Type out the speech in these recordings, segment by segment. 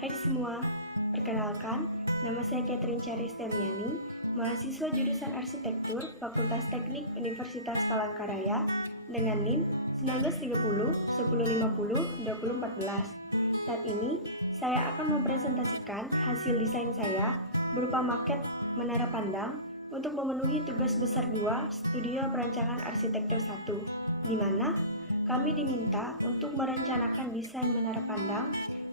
Hai semua, perkenalkan, nama saya Catherine Charis Damiani, mahasiswa jurusan Arsitektur Fakultas Teknik Universitas Palangkaraya dengan NIM 1930 1050 2014. Saat ini, saya akan mempresentasikan hasil desain saya berupa maket menara pandang untuk memenuhi tugas besar 2 Studio Perancangan Arsitektur 1, di mana kami diminta untuk merencanakan desain menara pandang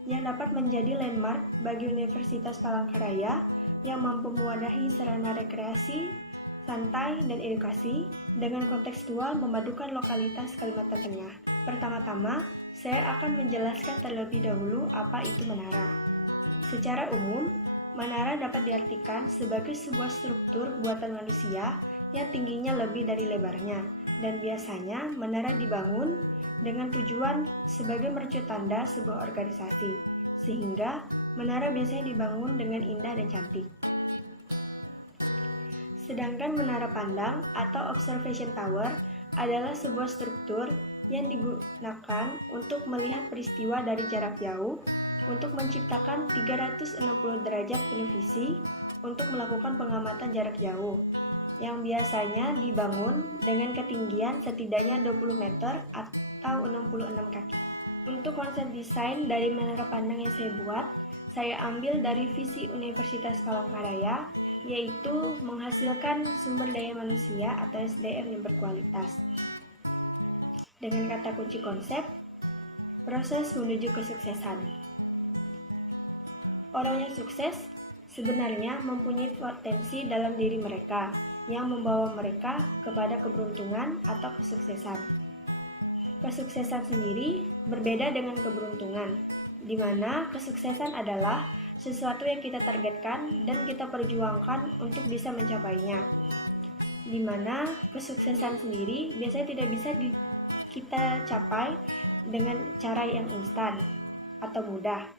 yang dapat menjadi landmark bagi Universitas Palangkaraya yang mampu mewadahi sarana rekreasi, santai, dan edukasi dengan kontekstual memadukan lokalitas Kalimantan Tengah. Pertama-tama, saya akan menjelaskan terlebih dahulu apa itu menara. Secara umum, menara dapat diartikan sebagai sebuah struktur buatan manusia yang tingginya lebih dari lebarnya, dan biasanya menara dibangun dengan tujuan sebagai mercu tanda sebuah organisasi, sehingga menara biasanya dibangun dengan indah dan cantik. Sedangkan menara pandang atau observation tower adalah sebuah struktur yang digunakan untuk melihat peristiwa dari jarak jauh untuk menciptakan 360 derajat penuh visi untuk melakukan pengamatan jarak jauh, yang biasanya dibangun dengan ketinggian setidaknya 20 meter atau 66 kaki. Untuk konsep desain dari menara pandang yang saya buat, saya ambil dari visi Universitas Palangkaraya, yaitu menghasilkan sumber daya manusia atau SDM yang berkualitas. Dengan kata kunci konsep, proses menuju kesuksesan. Orang yang sukses sebenarnya mempunyai potensi dalam diri mereka yang membawa mereka kepada keberuntungan atau kesuksesan. Kesuksesan sendiri berbeda dengan keberuntungan, di mana kesuksesan adalah sesuatu yang kita targetkan dan kita perjuangkan untuk bisa mencapainya. Di mana kesuksesan sendiri biasanya tidak bisa kita capai dengan cara yang instan atau mudah.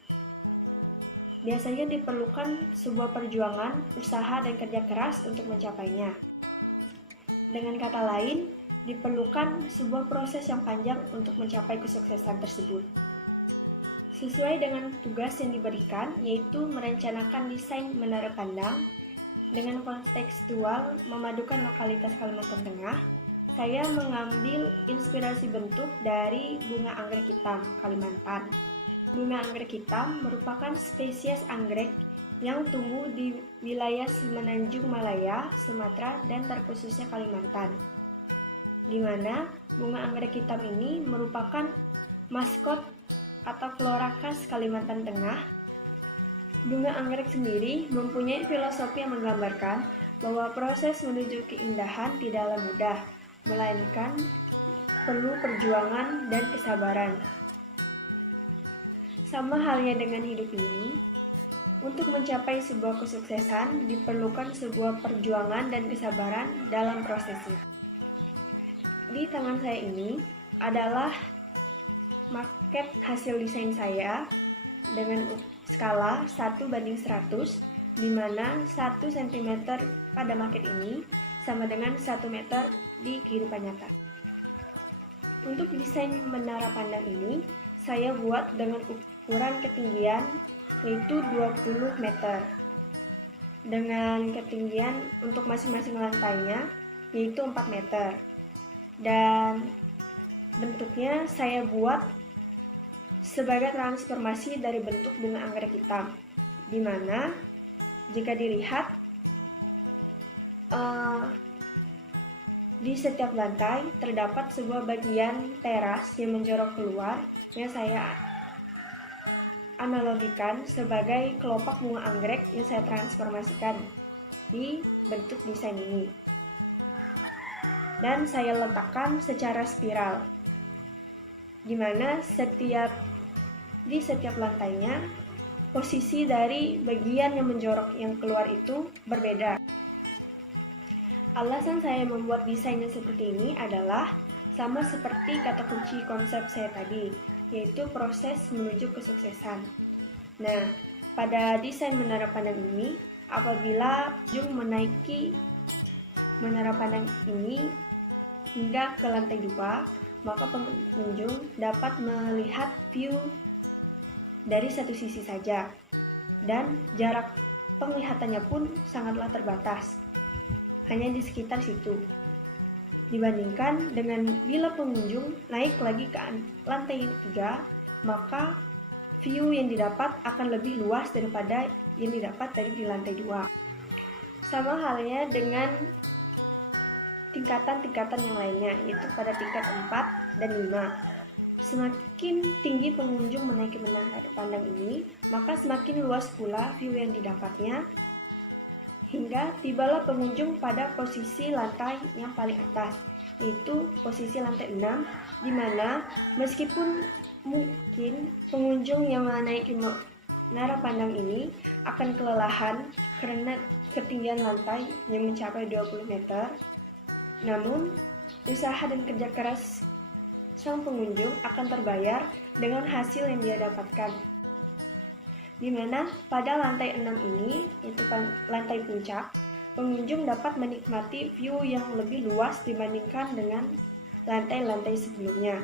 Biasanya diperlukan sebuah perjuangan, usaha, dan kerja keras untuk mencapainya. Dengan kata lain, diperlukan sebuah proses yang panjang untuk mencapai kesuksesan tersebut. Sesuai dengan tugas yang diberikan, yaitu merencanakan desain menara pandang dengan kontekstual memadukan lokalitas Kalimantan Tengah, saya mengambil inspirasi bentuk dari bunga anggrek hitam Kalimantan. Bunga anggrek hitam merupakan spesies anggrek yang tumbuh di wilayah Semenanjung Malaya, Sumatera, dan terkhususnya Kalimantan, di mana bunga anggrek hitam ini merupakan maskot atau flora khas Kalimantan Tengah. Bunga anggrek sendiri mempunyai filosofi yang menggambarkan bahwa proses menuju keindahan tidaklah mudah, melainkan perlu perjuangan dan kesabaran. Sama halnya dengan hidup ini, untuk mencapai sebuah kesuksesan diperlukan sebuah perjuangan dan kesabaran dalam prosesnya. Di tangan saya ini adalah maket hasil desain saya dengan skala 1:100, di mana 1 cm pada maket ini sama dengan 1 meter di kehidupan nyata. Untuk desain menara pandang ini, saya buat dengan ukuran ketinggian yaitu 20 meter. Dengan ketinggian untuk masing-masing lantainya yaitu 4 meter. Dan bentuknya saya buat sebagai transformasi dari bentuk bunga anggrek hitam, di mana jika dilihat di setiap lantai terdapat sebuah bagian teras yang menjorok keluar yang saya analogikan sebagai kelopak bunga anggrek yang saya transformasikan di bentuk desain ini. Dan saya letakkan secara spiral, di mana di setiap lantainya posisi dari bagian yang menjorok yang keluar itu berbeda. Alasan saya membuat desain yang seperti ini adalah sama seperti kata kunci konsep saya tadi, yaitu proses menuju kesuksesan. Nah, pada desain menara pandang ini, apabila pengunjung menaiki menara pandang ini hingga ke lantai 2, maka pengunjung dapat melihat view dari satu sisi saja. dan jarak penglihatannya pun sangatlah terbatas, hanya di sekitar situ. Dibandingkan dengan bila pengunjung naik lagi ke lantai 3, maka view yang didapat akan lebih luas daripada yang didapat dari di lantai 2. Sama halnya dengan tingkatan-tingkatan yang lainnya, yaitu pada tingkat 4 dan 5. Semakin tinggi pengunjung menaiki menara pandang ini, maka semakin luas pula view yang didapatnya, hingga tibalah pengunjung pada posisi lantai yang paling atas, yaitu posisi lantai 6, di mana meskipun mungkin pengunjung yang menaiki menara pandang ini akan kelelahan karena ketinggian lantai yang mencapai 20 meter, namun usaha dan kerja keras sang pengunjung akan terbayar dengan hasil yang dia dapatkan. Di mana pada lantai 6 ini, yaitu lantai puncak, pengunjung dapat menikmati view yang lebih luas dibandingkan dengan lantai-lantai sebelumnya,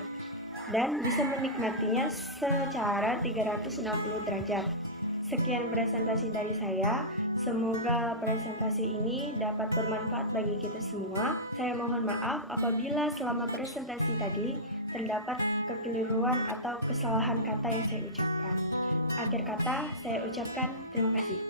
dan bisa menikmatinya secara 360 derajat. Sekian presentasi dari saya. Semoga presentasi ini dapat bermanfaat bagi kita semua. Saya mohon maaf apabila selama presentasi tadi terdapat kekeliruan atau kesalahan kata yang saya ucapkan. Akhir kata, saya ucapkan terima kasih.